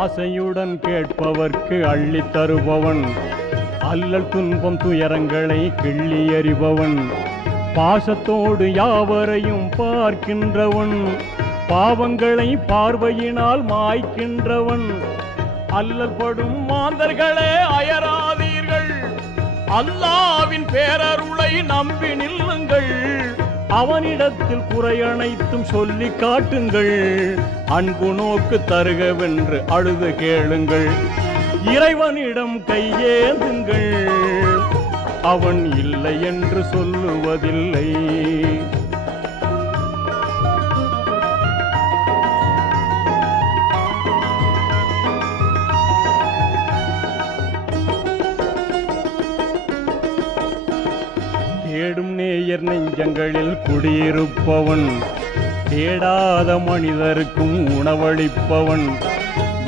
ஆசையுடன் கேட்பவர்க்கு அள்ளித் தருபவன். அல்லல் துன்பம் துயரங்களை கிள்ளி எறிபவன். பாசத்தோடு யாவரையும் பார்க்கின்றவன். பாவங்களை பார்வையினால் மாய்க்கின்றவன். அல்லல் படும் மாந்தர்களே அயராதீர்கள். அல்லாவின் பேரருளை நம்பி நில்லுங்கள். அவனிடத்தில் குறையனைத்தும் சொல்லி காட்டுங்கள். அன்பு நோக்கு தருகவென்று அழுது கேளுங்கள். இறைவனிடம் கையேந்துங்கள். அவன் இல்லை என்று சொல்லுவதில்லை. தேடும் ஆயர் நெஞ்சங்களில் குடியிருப்பவன். தேடாத மனிதருக்கும் உணவளிப்பவன்.